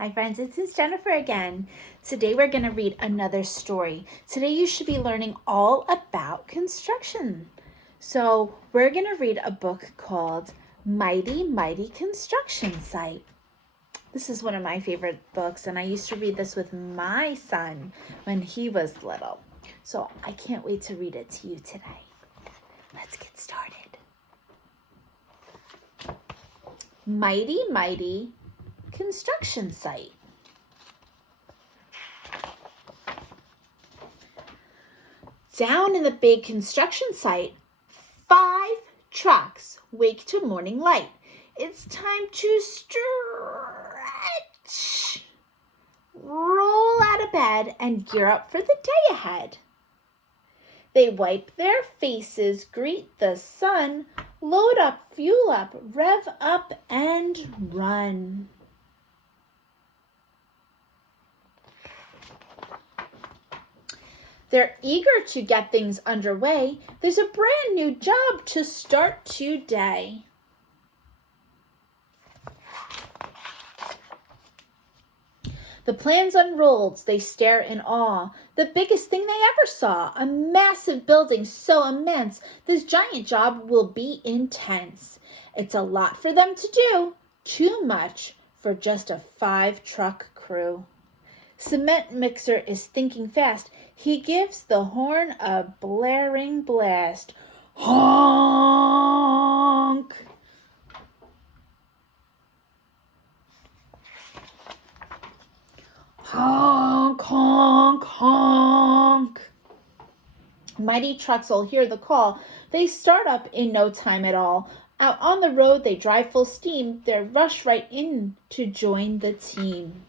Hi friends, it's Jennifer again. Today we're going to read another story. Today you should be learning all about construction. So we're going to read a book called Mighty Mighty Construction Site. This is one of my favorite books, and I used to read this with my son when he was little. So I can't wait to read it to you today. Let's get started. Mighty Mighty Construction Site. Down in the big construction site, 5 trucks wake to morning light. It's time to stretch, roll out of bed, and gear up for the day ahead. They wipe their faces, greet the sun, load up, fuel up, rev up, and run. They're eager to get things underway. There's a brand new job to start today. The plans unrolled, they stare in awe. The biggest thing they ever saw, a massive building so immense, this giant job will be intense. It's a lot for them to do, too much for just a 5-truck crew. Cement mixer is thinking fast. He gives the horn a blaring blast. Honk! Honk, honk, honk. Mighty trucks will hear the call. They start up in no time at all. Out on the road, they drive full steam. They rush right in to join the team.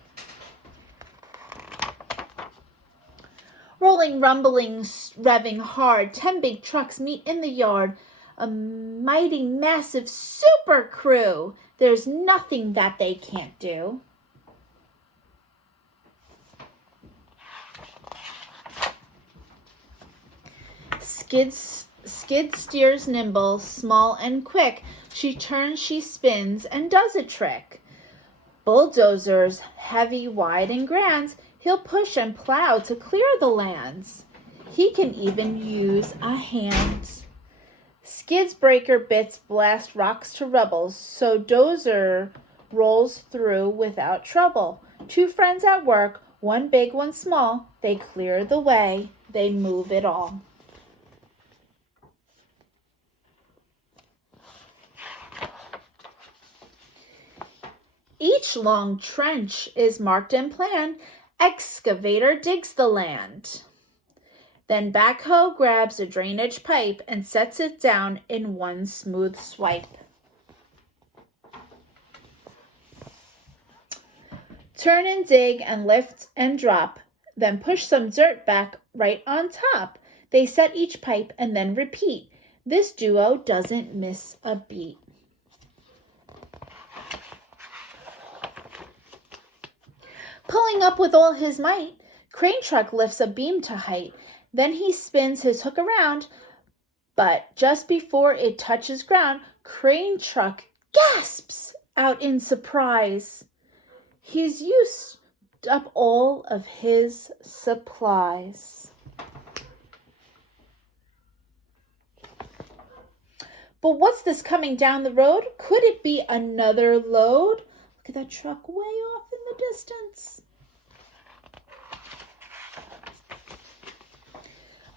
Rolling, rumbling, revving hard, 10 big trucks meet in the yard. A mighty, massive super crew. There's nothing that they can't do. Skid steers nimble, small and quick. She turns, she spins, and does a trick. Bulldozers, heavy, wide, and grand. He'll push and plow to clear the lands. He can even use a hand. Skids, breaker bits, blast rocks to rubble, so dozer rolls through without trouble. 2 friends at work, one big, one small. They clear the way, they move it all. Each long trench is marked and planned. Excavator digs the land. Then backhoe grabs a drainage pipe and sets it down in one smooth swipe. Turn and dig and lift and drop, then push some dirt back right on top. They set each pipe and then repeat. This duo doesn't miss a beat. Pulling up with all his might, crane truck lifts a beam to height. Then he spins his hook around, but just before it touches ground, crane truck gasps out in surprise. He's used up all of his supplies. But what's this coming down the road? Could it be another load? Look at that truck way off in the distance.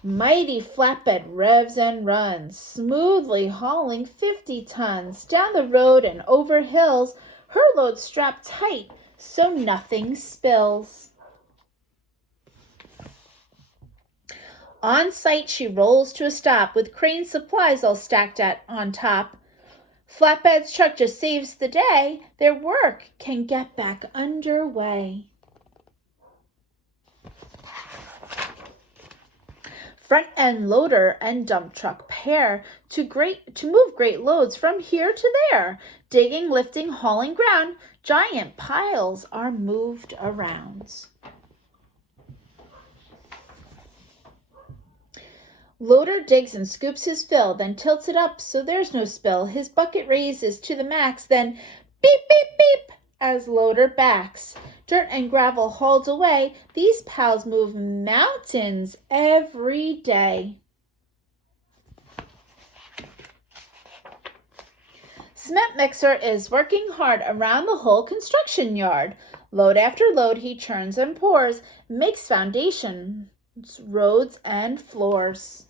Mighty flatbed revs and runs, smoothly hauling 50 tons down the road and over hills, her load strapped tight so nothing spills. On site she rolls to a stop with crane supplies all stacked on top. Flatbed's truck just saves the day. Their work can get back underway. Front end loader and dump truck pair to move great loads from here to there. Digging, lifting, hauling ground. Giant piles are moved around. Loader digs and scoops his fill, then tilts it up so there's no spill. His bucket raises to the max, then beep, beep, beep. as loader backs. Dirt and gravel hauled away. These pals move mountains every day. Cement mixer is working hard around the whole construction yard. Load after load he churns and pours, makes foundations, roads, and floors.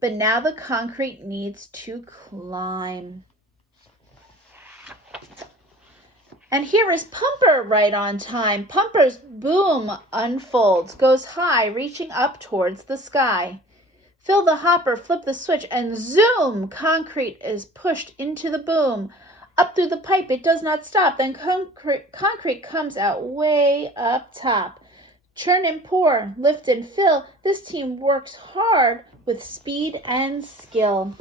But now the concrete needs to climb. And here is Pumper right on time. Pumper's boom unfolds, goes high, reaching up towards the sky. Fill the hopper, flip the switch, and zoom! Concrete is pushed into the boom. Up through the pipe, it does not stop. Then concrete comes out way up top. Churn and pour, lift and fill. This team works hard with speed and skill.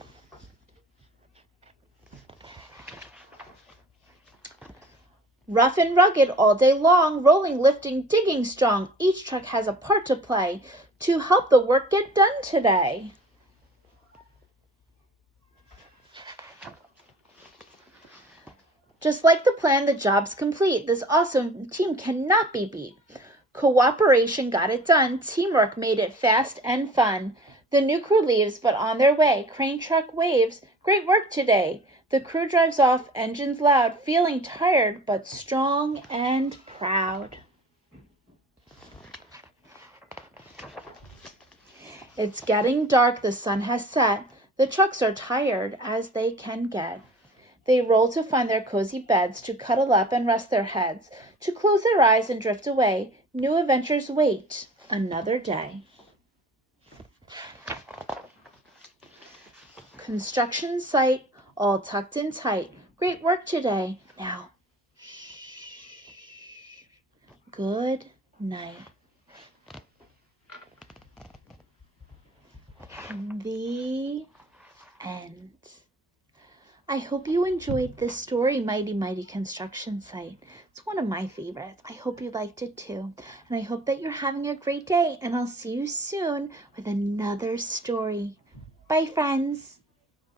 Rough and rugged all day long, rolling, lifting, digging strong. Each truck has a part to play to help the work get done today. Just like the plan, the job's complete. This awesome team cannot be beat. Cooperation got it done. Teamwork made it fast and fun. The new crew leaves, but on their way, crane truck waves. Great work today. The crew drives off, engines loud, feeling tired, but strong and proud. It's getting dark, the sun has set. The trucks are tired as they can get. They roll to find their cozy beds, to cuddle up and rest their heads, to close their eyes and drift away. New adventures wait another day. Construction site, all tucked in tight. Great work today. Now, shh. Good night. The end. I hope you enjoyed this story, Mighty Mighty Construction Site. It's one of my favorites. I hope you liked it too. And I hope that you're having a great day. And I'll see you soon with another story. Bye, friends.